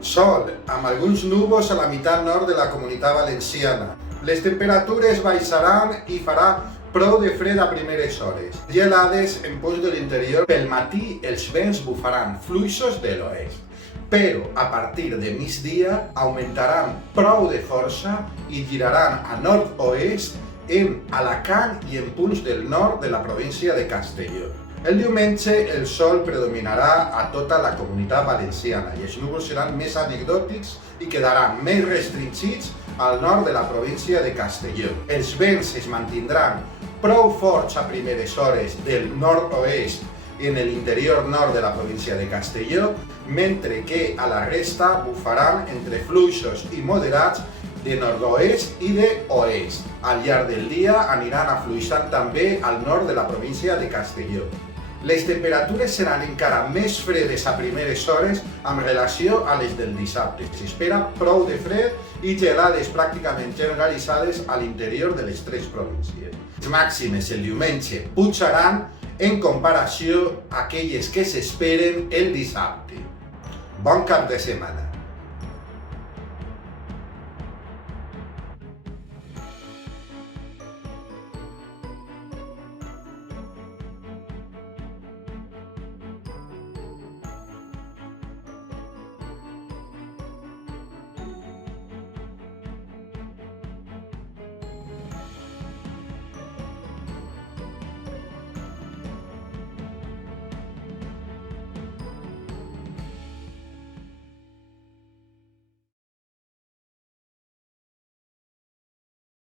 Sol, amb alguns núvols a la meitat nord de la Comunitat Valenciana. Les temperatures baixaran i farà prou de fred a primeres hores. Gelades en punts de l'interior. Pel matí els vents bufaran fluixos de l'oest, però a partir de migdia augmentaran prou de força i giraran a nord-oest en Alacant i en punts del nord de la província de Castelló. El diumenge el sol predominarà a tota la Comunitat Valenciana i els núvols seran més anecdòtics i quedaran més restringits al nord de la província de Castelló. Els vents es mantindran prou forts a primeres hores del nord-oest en l'interior nord de la província de Castelló, mentre que a la resta bufaran entre fluixos i moderats de nord-oest i d'oest. Al llarg del dia aniran afluixant també al nord de la província de Castelló. Les temperatures seran encara més fredes a primeres hores amb relació a les del dissabte. S'espera prou de fred i gelades pràcticament generalitzades a l'interior de les tres províncies. Les màximes el diumenge pujaran en comparació a aquelles que s'esperen el dissabte. Bon cap de setmana!